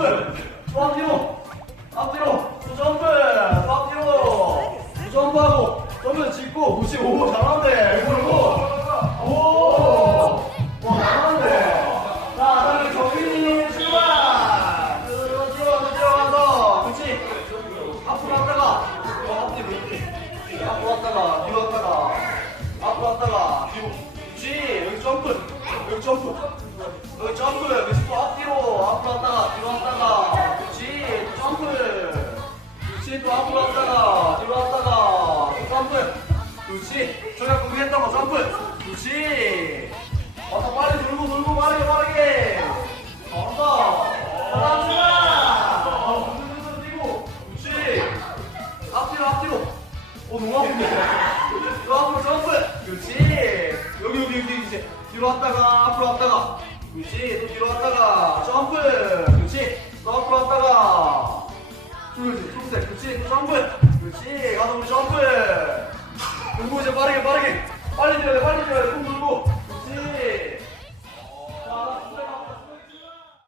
점프 또 앞뒤로 앞뒤로 또 점프 또 앞뒤로 또 점프하고 점프 짚고 무시 오 잘하는데 그리고 오와 잘하는데. 자 다음에 정민이 출발! 들어 들어 들어가서. 그렇지 앞으로 왔다가 어, 앞뒤로 앞으로 왔다가 뒤로 왔다가 앞으로 왔다가 뒤로. 그렇지 여기 점프 여기 점프. 여기 점프 그렇지 또 앞으로 왔다가 뒤로 왔다가. 또 점프 그렇지 저희가 공개했던 거 점프 그렇지 와서 빨리 돌고 돌고 빠르게. 빠르게 잘한다. 잘한다 어, 뛰고. 그렇지 앞뒤로 앞뒤로. 어 너무 아픈데. 또 앞으로 점프 그렇지 여기 여기 여기 이제 뒤로 왔다가 앞으로 왔다가. 그렇지 또 뒤로 왔다가. 점프 둘, 초록색, 그렇지, 점프, 그렇지, 가서 우리 점프. 그리고 이제 빠르게, 빠르게, 빨리 들어야 돼, 빨리 들어야 돼,